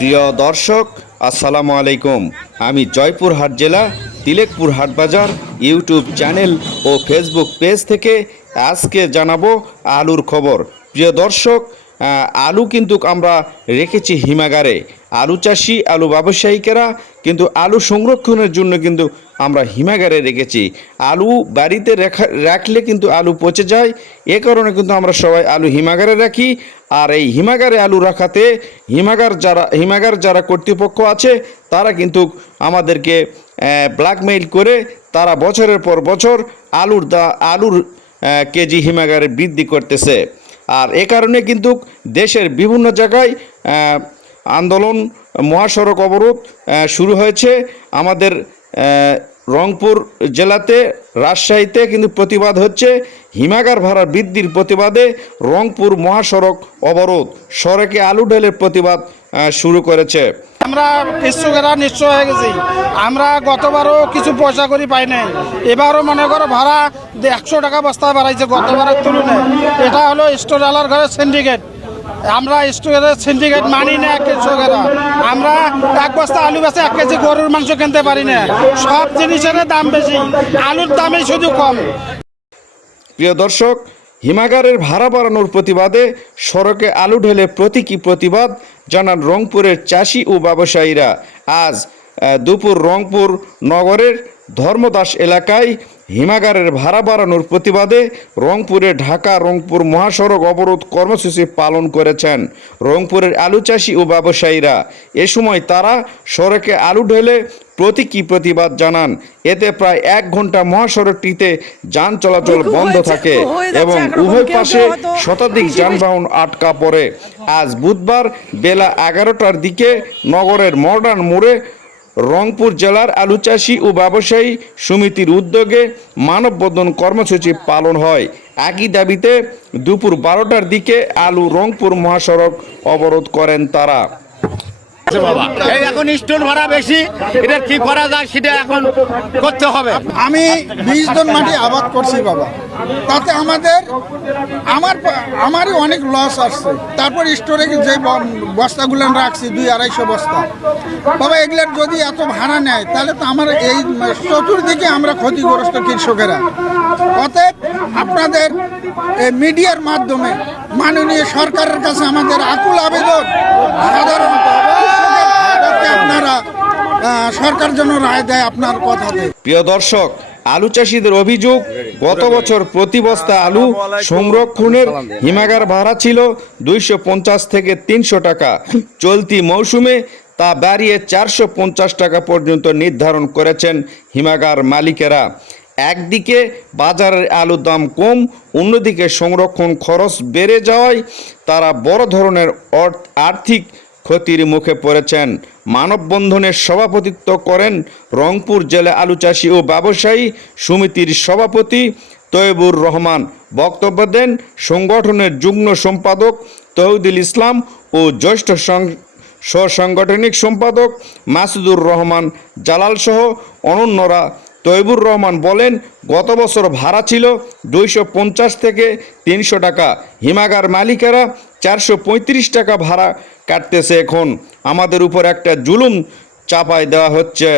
প্রিয় দর্শক, আসসালামু আলাইকুম। আমি জয়পুরহাট জেলা তিলেকপুর হাটবাজার ইউটিউব চ্যানেল ও ফেসবুক পেজ থেকে আজকে জানাবো আলুর খবর। প্রিয় দর্শক, আলু কিন্তু আমরা রেখেছি হিমাগারে। আলু চাষি, আলু ব্যবসায়িকেরা কিন্তু আলু সংরক্ষণের জন্য কিন্তু আমরা হিমাগারে রেখেছি। আলু বাড়িতে রাখলে কিন্তু আলু পচে যায়, এ কারণে কিন্তু আমরা সবাই আলু হিমাগারে রাখি। আর এই হিমাগারে আলু রাখাতে হিমাগার যারা কর্তৃপক্ষ আছে তারা কিন্তু আমাদেরকে ব্ল্যাকমেইল করে তারা বছরের পর বছর আলুর কেজি হিমাগারে বৃদ্ধি করতেছে। আর এ কারণে কিন্তু দেশের বিভিন্ন জায়গায় আন্দোলন, মহাসড়ক অবরোধ শুরু হয়েছে। আমাদের রংপুর জেলাতে, রাজশাহীতে কিন্তু প্রতিবাদ হচ্ছে। হিমাগার ভাড়া বৃদ্ধির প্রতিবাদে রংপুর মহাসড়ক অবরোধ, সড়কে আলু ঢেলের প্রতিবাদ শুরু করেছে। আমরা কৃষকেরা নিশ্চয় হয়ে গেছি। আমরা গতবারও কিছু পয়সা করি পাই নাই, এবারও মনে করো ভাড়া 100 টাকা বস্তা বাড়াইছে গতবারের তুলনায়। এটা হলো স্টোর আলার ঘরের সিন্ডিকেট। আমরা স্টোরের সিন্ডিকেট মানি না কৃষকেরা। আমরা এক বস্তা আলু বেচে 1 কেজি গরুর মাংস কিনতে পারি না। সব জিনিসের দাম বেশি, আলুর দামই শুধু কম। প্রিয় দর্শক, হিমাগারের ভাড়া বাড়ানোর প্রতিবাদে সড়কে আলু ঢেলে প্রতীকী প্রতিবাদ জানান রংপুরের চাষি ও ব্যবসায়ীরা। আজ দুপুর রংপুর নগরের ধর্মদাস এলাকায় হিমাগারের ভাড়া বাড়ানোর প্রতিবাদে রংপুরে ঢাকা রংপুর মহাসড়ক অবরোধ কর্মসূচি পালন করেছেন রংপুরের আলু চাষি ও ব্যবসায়ীরা। এ সময় তারা সড়কে আলু ঢেলে প্রতীকী প্রতিবাদ জানান। এতে প্রায় 1 ঘন্টা মহাসড়কটিতে যান চলাচল বন্ধ থাকে এবং উভয় পাশে শতাধিক যানবাহন আটকা পড়ে। আজ বুধবার বেলা 11টার দিকে নগরের মডার্ন মোড়ে রংপুর জেলার আলু চাষি ও ব্যবসায়ী সমিতির উদ্যোগে মানববন্ধন কর্মসূচি পালন হয়। একই দাবিতে দুপুর 12টার দিকে আলু রংপুর মহাসড়ক অবরোধ করেন তারা। এই এখন স্টোন ভাড়া বেশি, এটা কি করা যায় সেটা এখন করতে হবে। আমি 20 জন মাটি আবাদ করছি বাবা, তাতে আমারই অনেক লস আসছে। তারপর স্টোরে যে বস্তাগুলো রাখছি 200-250 বস্তা বাবা, এগুলোর যদি এত ভাড়া নেয় তাহলে তো আমার এই চতুর্দিকে আমরা ক্ষতিগ্রস্ত কৃষকেরা। অতএব আপনাদের মিডিয়ার মাধ্যমে মাননীয় সরকারের কাছে আমাদের আকুল আবেদন, সাধারণত আপনারা সরকার জন্য রায় দেয় আপনার কথাতে। প্রিয় দর্শক, আলু চাষিদের অভিযোগ, গত বছর প্রতি বস্তা আলু সংরক্ষণের হিমাগার ভাড়া ছিল 250 থেকে 300 টাকা। চলতি মৌসুমে তা বাড়িয়ে 450 টাকা পর্যন্ত নির্ধারণ করেছেন হিমাগার মালিকেরা। একদিকে বাজারের আলুর দাম কম, অন্যদিকে সংরক্ষণ খরচ বেড়ে যাওয়ায় তারা বড় ধরনের আর্থিক ক্ষতির মুখে পড়েছেন। মানববন্ধনের সভাপতিত্ব করেন রংপুর জেলা আলু চাষি ও ব্যবসায়ী সমিতির সভাপতি তৈবুর রহমান। বক্তব্য দেন সংগঠনের যুগ্ম সম্পাদক তৌহিদুল ইসলাম ও জ্যেষ্ঠ সাংগঠনিক সম্পাদক মাসুদুর রহমান জালাল সহ অন্যান্যরা। তৈবুর রহমান বলেন, গত বছর ভাড়া ছিল 250 থেকে 300 টাকা। হিমাগার মালিকেরা 435 টাকা ভাড়া কাটতেছে। এখন আমাদের উপর একটা জুলুম চাপায় দেওয়া হচ্ছে।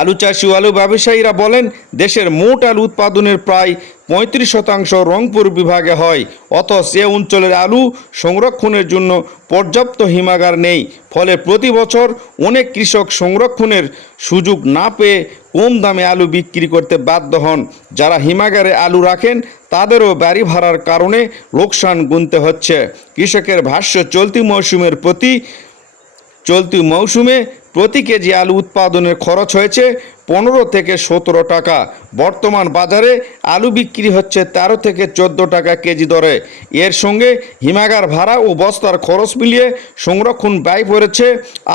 আলু চাষি ও আলু ব্যবসায়ীরা বলেন, দেশের মোট আলু উৎপাদনের প্রায় 35% রংপুর বিভাগে হয়, অথচ এ অঞ্চলের আলু সংরক্ষণের জন্য পর্যাপ্ত হিমাগার নেই। ফলে প্রতি বছর অনেক কৃষক সংরক্ষণের সুযোগ না পেয়ে কম দামে আলু বিক্রি করতে বাধ্য হন। যারা হিমাগারে আলু রাখেন তাদেরও বাড়ি ভাড়ার কারণে লোকসান গুনতে হচ্ছে। কৃষকের ভাষ্য, চলতি মৌসুমে প্রতি কেজি আলু উৎপাদনের খরচ হয়েছে 15 থেকে 17 টাকা। বর্তমান বাজারে আলু বিক্রি হচ্ছে 13 থেকে 14 টাকা কেজি দরে। এর সঙ্গে হিমাগার ভাড়া ও বস্তার খরচ মিলিয়ে সংরক্ষণ ব্যয় পড়েছে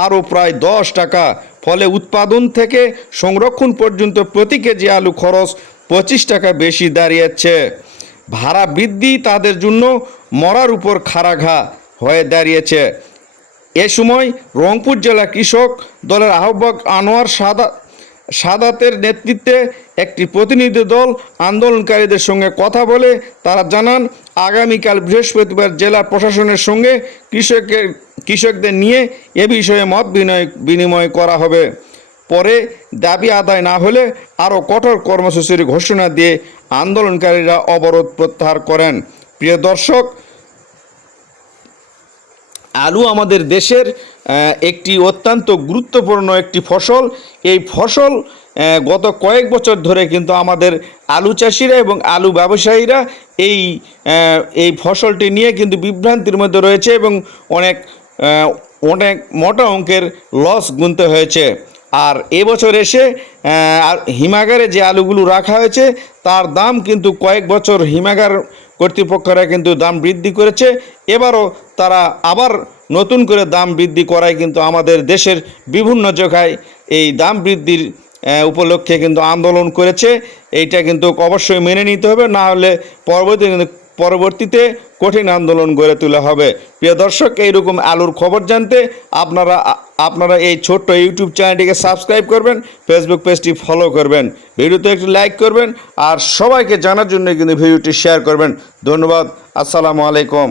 আরও প্রায় 10 টাকা। ফলে উৎপাদন থেকে সংরক্ষণ পর্যন্ত প্রতি কেজি আলু খরচ 25 টাকা বেশি দাঁড়িয়েছে। ভাড়া বৃদ্ধি তাদের জন্য মরার উপর খাড়া ঘা হয়ে দাঁড়িয়েছে। এ সময় রংপুর জেলা কৃষক দলের আহ্বায়ক আনোয়ার সাদাতের নেতৃত্বে একটি প্রতিনিধি দল আন্দোলনকারীদের সঙ্গে কথা বলে তারা জানান আগামীকাল বৃহস্পতিবার জেলা প্রশাসনের সঙ্গে কৃষকদের নিয়ে এ বিষয়ে মত বিনিময় করা হবে। পরে দাবি আদায় না হলে আরও কঠোর কর্মসূচির ঘোষণা দিয়ে আন্দোলনকারীরা অবরোধ প্রত্যাহার করেন। প্রিয় দর্শক, আলু আমাদের দেশের একটি অত্যন্ত গুরুত্বপূর্ণ একটি ফসল। এই ফসল গত কয়েক বছর ধরে কিন্তু আমাদের আলু চাষিরা এবং আলু ব্যবসায়ীরা এই ফসলটি নিয়ে কিন্তু বিভ্রান্তির মধ্যে রয়েছে এবং অনেক মোটা অঙ্কের লস গুনতে হয়েছে। আর এবছর এসে হিমাগারে যে আলুগুলো রাখা হয়েছে তার দাম কিন্তু কয়েক বছর হিমাগার কর্তৃপক্ষরা কিন্তু দাম বৃদ্ধি করেছে। এবারও তারা আবার নতুন করে দাম বৃদ্ধি করায় কিন্তু আমাদের দেশের বিভিন্ন জায়গায় এই দাম বৃদ্ধির উপলক্ষে কিন্তু আন্দোলন করেছে। এইটা কিন্তু অবশ্যই মেনে নিতে হবে, না হলে পরবর্তীতে কঠিন আন্দোলন গড়ে তোলা হবে। প্রিয় দর্শক, এইরকম আলুর খবর জানতে আপনারা এই ছোট্ট ইউটিউব চ্যানেলটিকে সাবস্ক্রাইব করবেন, ফেসবুক পেজটি ফলো করবেন, ভিডিওতে একটি লাইক করবেন আর সবাইকে জানার জন্য কিন্তু ভিডিওটি শেয়ার করবেন। ধন্যবাদ। আসসালামু আলাইকুম।